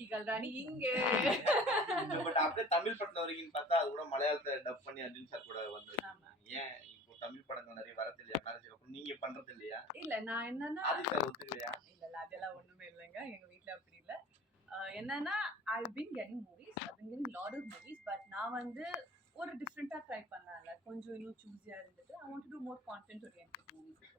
நிக்கி கல்ராணி இங்க. பட் அப்படியே தமிழ் படத்துல வரைக்கும் பார்த்தா அது கூட மலையாளத்தை டப் பண்ணி அர்ஜுன் சார் கூட வந்திருக்காங்க. ஏன் இப்போ தமிழ் படங்கள் நிறைய வரது இல்லையா மேரேஜ்க்கு அப்புறம்? நீங்க பண்றது இல்லையா? இல்ல நான் என்னன்னா ஆதி சார் ஒத்துக்கலையா? இல்ல அதெல்லாம் ஒண்ணுமே இல்லைங்க, எங்க வீட்ல அப்படி இல்ல. என்னன்னா I've been getting movies, I've been getting lot of movies, but நான் வந்து ஒரு டிஃப்ரெண்டா ட்ரை பண்ணல, கொஞ்சம் இன்னும் சூஸியா இருந்துட்டு I want to do more content oriented movies.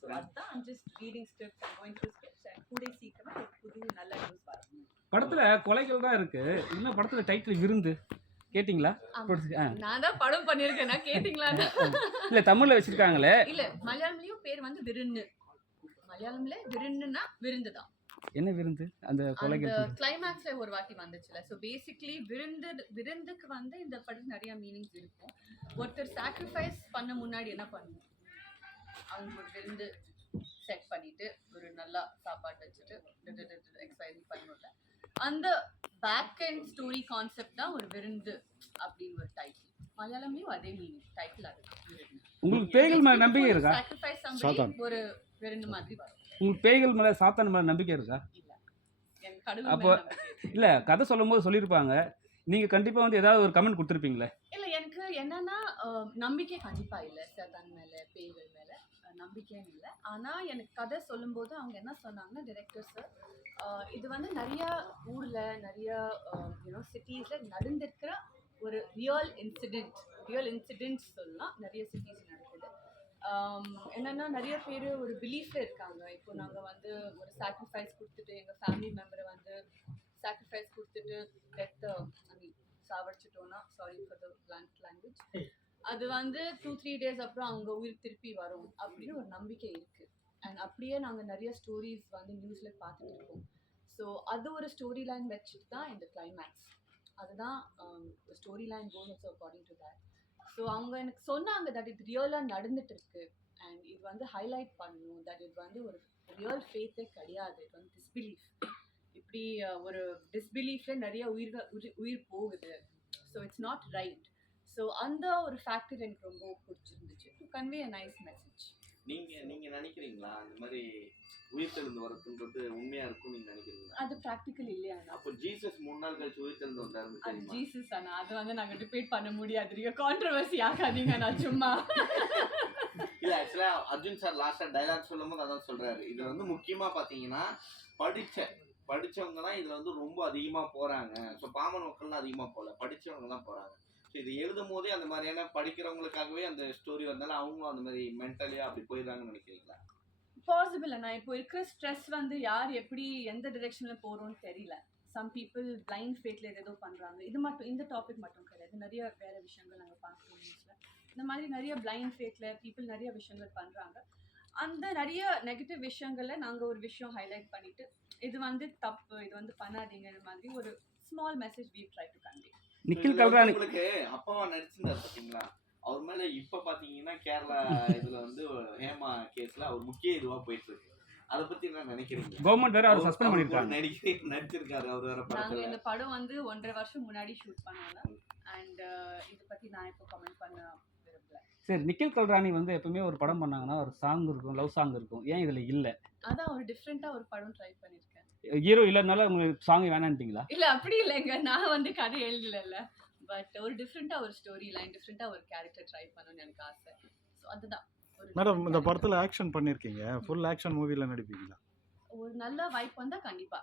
So அதான் I'm just reading scripts and going through scripts and கூடிய சீக்கிரமா புது நல்ல நியூஸ் வரும். படத்துல கொலைகள் தான் இருக்கு, இன்னும் படத்துல டைட்டில் விருந்து கேட்டிங்களா? நான் தான் படம் பண்ணிருக்கேன், நான் கேட்டிங்களா? இல்ல தமிழ்ல வச்சிருக்காங்களே. இல்ல மலையாளம்லயும் பேர் வந்து விருந்து. மலையாளம்ல விருந்துனா விருந்து தான். என்ன விருந்து? அந்த கொலைகள் கிளைமாக்ஸ்ல ஒரு வாட்டி வந்துச்சுல. சோ பேசிக்கலி விருந்துக்கு வந்து இந்த படத்துல நிறைய மீனிங்ஸ் இருக்கும். ஒருத்தர் சாக்ரிஃபைஸ் பண்ண முன்னாடி என்ன பண்ணுவோம், அவங்க ஒரு விருந்து செட் பண்ணிட்டு ஒரு நல்லா சாப்பாடு வச்சுட்டு எக்ஸசைஸ் பண்ணுவாங்க. அந்த பேக் அண்ட் ஸ்டோரி கான்செப்ட் தான் ஒரு விருந்து அப்படின்னு ஒரு டைட்டில். மலையாளம்லயும் அதே மீனிங் டைட்டில் அது. உங்களுக்கு பேய்கள் மேல நம்பிக்கை இருக்கா? சாக்ரிஃபைஸ் சம்படி ஒரு விருந்து மாதிரி வரும். உங்களுக்கு பேய்கள் மேல சாத்தான் மேல நம்பிக்கை இருக்கா? இல்ல, எனக்கு கடவுள் அப்போ இல்ல கதை சொல்லும்போது சொல்லியிருப்பாங்க, நீங்க கண்டிப்பா வந்து ஏதாவது ஒரு கமெண்ட் கொடுத்துருப்பீங்களே. இல்ல எனக்கு என்னன்னா நம்பிக்கை கண்டிப்பா இல்ல, சாத்தான் மேல பேய்கள் மேல நம்பிக்கையே இல்லை. ஆனா எனக்கு கதை சொல்லும்போது அவங்க என்ன சொன்னாங்கன்னா, டைரக்டர் சார் இது வந்து நிறைய ஊர்ல நிறைய சிட்டிஸ்ல நடந்திருக்கிற ஒரு ரியல் இன்சிடென்ட்ஸ் சொல்லலாம். நிறைய சிட்டிஸ் நடக்குது. என்னன்னா நிறைய பேர் ஒரு பிலீஃப்ல இருக்காங்க. இப்போ நாங்க வந்து ஒரு சாக்ரிஃபைஸ் கொடுத்துட்டு எங்க ஃபேமிலி மெம்பரை வந்து சாக்ரிஃபைஸ் கொடுத்துட்டு சாவடிச்சிட்டோம்னா, sorry for the blunt language, அது வந்து 2-3 days அப்புறம் அவங்க உயிர் திருப்பி வரும் அப்படின்னு ஒரு நம்பிக்கை இருக்கு. அண்ட் அப்படியே நாங்கள் நிறைய ஸ்டோரிஸ் வந்து நியூஸ்ல பார்த்துட்டு இருக்கோம். ஸோ அது ஒரு ஸ்டோரி லைன் வச்சுட்டு தான் இந்த கிளைமேக்ஸ், அதுதான் story line goes also according to that. So அவங்க எனக்கு சொன்னாங்க தட் இது ரியலாக நடந்துட்டு இருக்கு அண்ட் இது வந்து ஹைலைட் பண்ணணும் தட் இது வந்து ஒரு ரியல் ஃபேத்தே கிடையாது, இது வந்து டிஸ்பிலீஃப். இப்படி ஒரு டிஸ்பிலீஃப்ல நிறைய உயிர் போகுது. So it's not right. So அந்த ஒரு ஃபேக்டர் எனக்கு ரொம்ப பிடிச்சிருந்துச்சு, to convey a nice message. நீங்க நினைக்கிறீங்களா அந்த மாதிரி உயிர் தெழுந்து வரதுன்றது உண்மையா இருக்கும் நீங்க நினைக்கிறீங்களா? அது பிராக்டிக்கல் இல்லையா? அப்போ ஜீசஸ் 3 நாள் கழிச்சு உயிர் தெழுந்து வந்தாரு. அது ஜீசஸ் ஆனா அது வந்து நாங்க டிபேட் பண்ண முடியாது, நீங்க கான்ட்ரோவர்சி ஆகாதீங்க. நான் சும்மா இல்ல ஆக்சுவலா அர்ஜுன் சார் லாஸ்டா டயலாக் சொல்லும்போது அதான் சொல்றாரு, இது வந்து முக்கியமா பாத்தீங்கன்னா படிச்சவங்க தான் இதுல வந்து ரொம்ப அதிகமா போறாங்க. ஸோ பாமர மக்கள்லாம் அதிகமா போகல, படிச்சவங்க தான் போறாங்க. ஸோ இது எழுதும் போதே அந்த மாதிரியான படிக்கிறவங்களுக்காகவே அந்த ஸ்டோரி வந்தாலும் அவங்களும் அந்த மாதிரி மென்டலியா அப்படி போயிடுறாங்கன்னு நினைக்கிறீங்களா? பாசிபிள். நான் இப்போ இருக்கிற ஸ்ட்ரெஸ் வந்து யார் எப்படி எந்த டிரெக்ஷன்ல போறோம்னு தெரியல. சம் பீப்புள் பிளைண்ட் ஃபேட்ல ஏதோ பண்றாங்க. இது மட்டும் இந்த டாபிக் மட்டும் கிடையாது, நிறைய வேற விஷயங்கள் நாங்கள் பார்க்குறோம் நியூஸ்ல. இந்த மாதிரி நிறைய பிளைண்ட் ஃபேட்ல பீப்புள் நிறைய விஷயங்கள் பண்றாங்க. அந்த நிறைய நெகட்டிவ் விஷயங்கள்ல நாங்க ஒரு விஷயம் ஹைலைட் பண்ணிட்டு இது வந்து தப்பு, இது வந்து பண்ணாதீங்க மாதிரி ஒரு small message we try to convey. Nikhil Galrani உங்களுக்கு அப்பாவா நடிச்சிருந்தாரு பாத்தீங்களா, அவர் மேல இப்ப பாத்தீங்கன்னா கேரளா இதுல வந்து ஹேமா கேஸ்ல அவர் முக்கிய இதுவா போயிட்டு இருக்கு. அத பத்தி என்ன நினைக்கிறீங்க? கவர்மெண்ட் வேற அவர் சஸ்பெண்ட் பண்ணிருக்காங்க. நடிச்சிருக்காரு அவர் வேற படத்துல. நாங்க இந்த படம் வந்து 1.5 வருஷம் முன்னாடி ஷூட் பண்ணாங்க அண்ட் இத பத்தி நான் இப்போ கமெண்ட் பண்ண விரும்பல. சரி, நிக்கில் கல்ராணி வந்து எப்பவுமே ஒரு படம் பண்ணாங்கன்னா ஒரு சாங் இருக்கும், லவ் சாங் இருக்கும், ஏன் இதுல இல்ல? அதான் ஒரு டிஃபரெண்டா ஒரு படம் ட்ரை பண்ணிருக்கேன். ஹீரோ இல்லனால உங்களுக்கு சாங் வேணான்ட்டீங்களா? இல்ல அப்படி இல்லைங்க, நான் வந்து கதை எழுதல, பட் ஒரு டிஃபரெண்டா ஒரு ஸ்டோரி லைன் டிஃபரெண்டா ஒரு கேரக்டர் ட்ரை பண்ணணும்னு எனக்கு ஆசை. ஸோ அதுதான். மேடம் இந்த படத்துல ஆக்ஷன் பண்ணிருக்கீங்க, ஃபுல் ஆக்ஷன் மூவில நடிப்பீங்களா? ஒரு நல்ல வைப் வந்தா கண்டிப்பா.